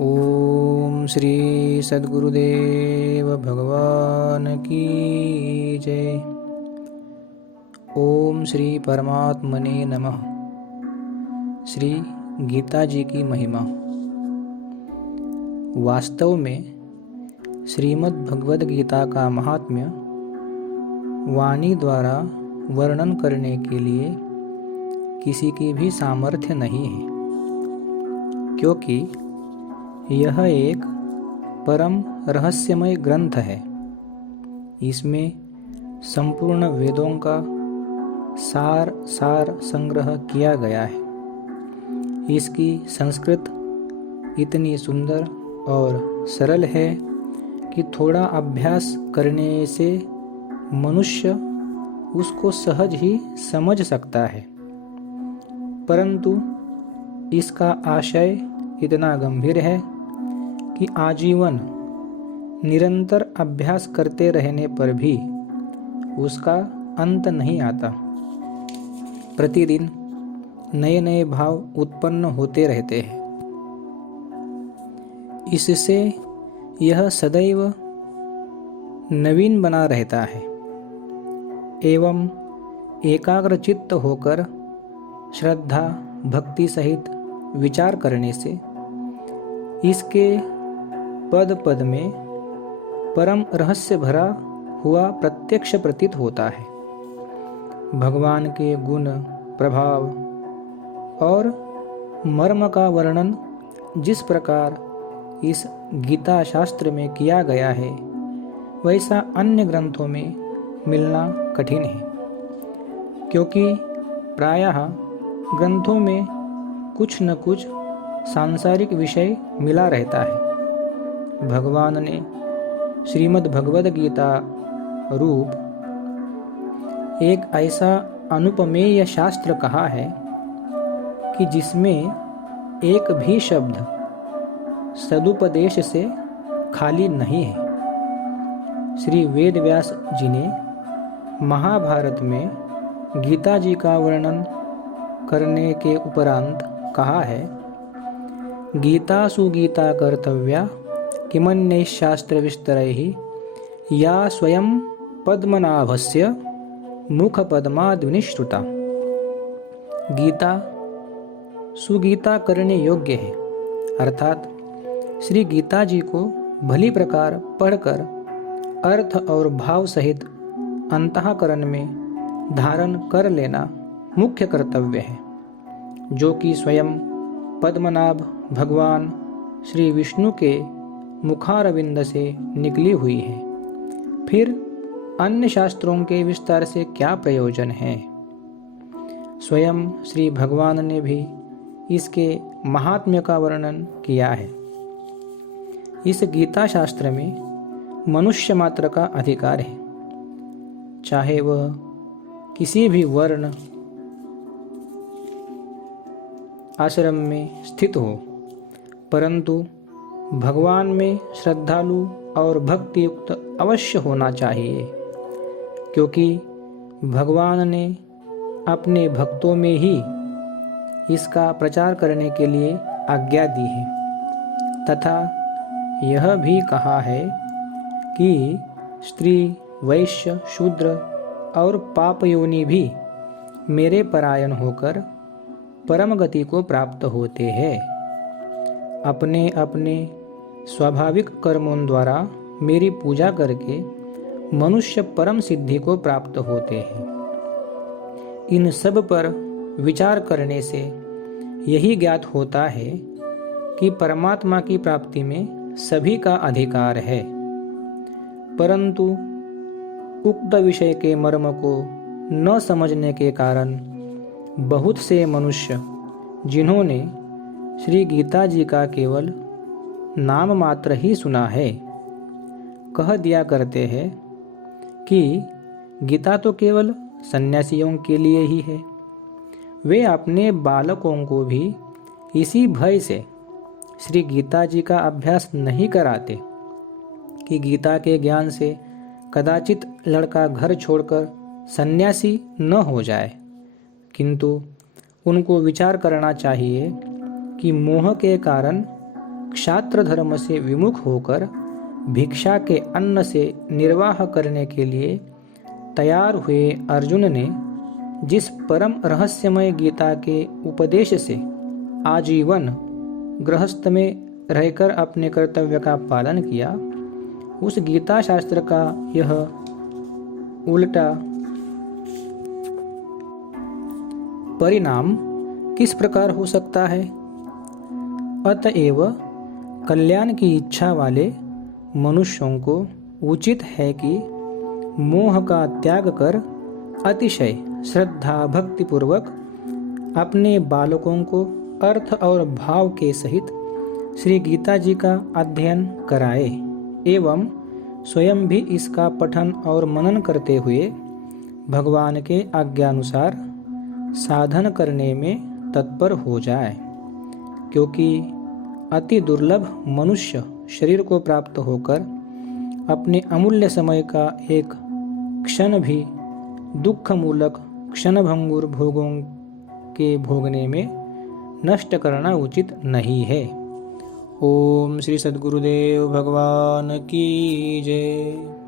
ओम श्री सद्गुरुदेव भगवान की जय। ओम श्री परमात्मने नमः। श्री गीता जी की महिमा। वास्तव में श्रीमद् भगवद गीता का महात्म्य वाणी द्वारा वर्णन करने के लिए किसी की भी सामर्थ्य नहीं है, क्योंकि यह एक परम रहस्यमय ग्रंथ है। इसमें संपूर्ण वेदों का सार संग्रह किया गया है। इसकी संस्कृत इतनी सुंदर और सरल है कि थोड़ा अभ्यास करने से मनुष्य उसको सहज ही समझ सकता है, परंतु इसका आशय इतना गंभीर है कि आजीवन निरंतर अभ्यास करते रहने पर भी उसका अंत नहीं आता। प्रतिदिन नए नए भाव उत्पन्न होते रहते हैं। इससे यह सदैव नवीन बना रहता है एवं एकाग्रचित्त होकर श्रद्धा भक्ति सहित विचार करने से इसके पद पद में परम रहस्य भरा हुआ प्रत्यक्ष प्रतीत होता है। भगवान के गुण प्रभाव और मर्म का वर्णन जिस प्रकार इस गीता शास्त्र में किया गया है, वैसा अन्य ग्रंथों में मिलना कठिन है, क्योंकि प्रायः ग्रंथों में कुछ न कुछ सांसारिक विषय मिला रहता है। भगवान ने श्रीमद् भगवद गीता रूप एक ऐसा अनुपमेय शास्त्र कहा है कि जिसमें एक भी शब्द सदुपदेश से खाली नहीं है। श्री वेद व्यास जी ने महाभारत में गीता जी का वर्णन करने के उपरांत कहा है, गीतासु गीता कर्तव्या किमन्यैः शास्त्र विस्तरैः या स्वयं पद्मनाभस्य मुखपद्माद्विनिश्रुता। गीता सुगीता करने योग्य है, अर्थात श्री गीता जी को भली प्रकार पढ़कर अर्थ और भाव सहित अंतःकरण में धारण कर लेना मुख्य कर्तव्य है, जो कि स्वयं पद्मनाभ भगवान श्री विष्णु के मुखारविंद से निकली हुई है। फिर अन्य शास्त्रों के विस्तार से क्या प्रयोजन है। स्वयं श्री भगवान ने भी इसके महात्म्य का वर्णन किया है। इस गीता शास्त्र में मनुष्य मात्र का अधिकार है, चाहे वह किसी भी वर्ण आश्रम में स्थित हो, परंतु भगवान में श्रद्धालु और भक्ति युक्त अवश्य होना चाहिए, क्योंकि भगवान ने अपने भक्तों में ही इसका प्रचार करने के लिए आज्ञा दी है, तथा यह भी कहा है कि स्त्री वैश्य शूद्र और पापयोनि भी मेरे परायण होकर परम गति को प्राप्त होते हैं। अपने अपने स्वाभाविक कर्मों द्वारा मेरी पूजा करके मनुष्य परम सिद्धि को प्राप्त होते हैं। इन सब पर विचार करने से यही ज्ञात होता है कि परमात्मा की प्राप्ति में सभी का अधिकार है, परंतु उक्त विषय के मर्म को न समझने के कारण बहुत से मनुष्य, जिन्होंने श्री गीता जी का केवल नाम मात्र ही सुना है, कह दिया करते हैं कि गीता तो केवल सन्यासियों के लिए ही है। वे अपने बालकों को भी इसी भय से श्री गीता जी का अभ्यास नहीं कराते कि गीता के ज्ञान से कदाचित लड़का घर छोड़कर सन्यासी न हो जाए, किंतु उनको विचार करना चाहिए कि मोह के कारण क्षात्र धर्म से विमुख होकर भिक्षा के अन्न से निर्वाह करने के लिए तैयार हुए अर्जुन ने जिस परम रहस्यमय गीता के उपदेश से आजीवन गृहस्थ में रहकर अपने कर्तव्य का पालन किया, उस गीता शास्त्र का यह उल्टा परिणाम किस प्रकार हो सकता है? अतएव कल्याण की इच्छा वाले मनुष्यों को उचित है कि मोह का त्याग कर अतिशय श्रद्धा भक्ति पूर्वक अपने बालकों को अर्थ और भाव के सहित श्री गीता जी का अध्ययन कराए एवं स्वयं भी इसका पठन और मनन करते हुए भगवान के आज्ञानुसार साधन करने में तत्पर हो जाए, क्योंकि अति दुर्लभ मनुष्य शरीर को प्राप्त होकर अपने अमूल्य समय का एक क्षण भी दुख मूलक क्षणभंगुर भोगों के भोगने में नष्ट करना उचित नहीं है। ओम श्री सद्गुरुदेव भगवान की जय।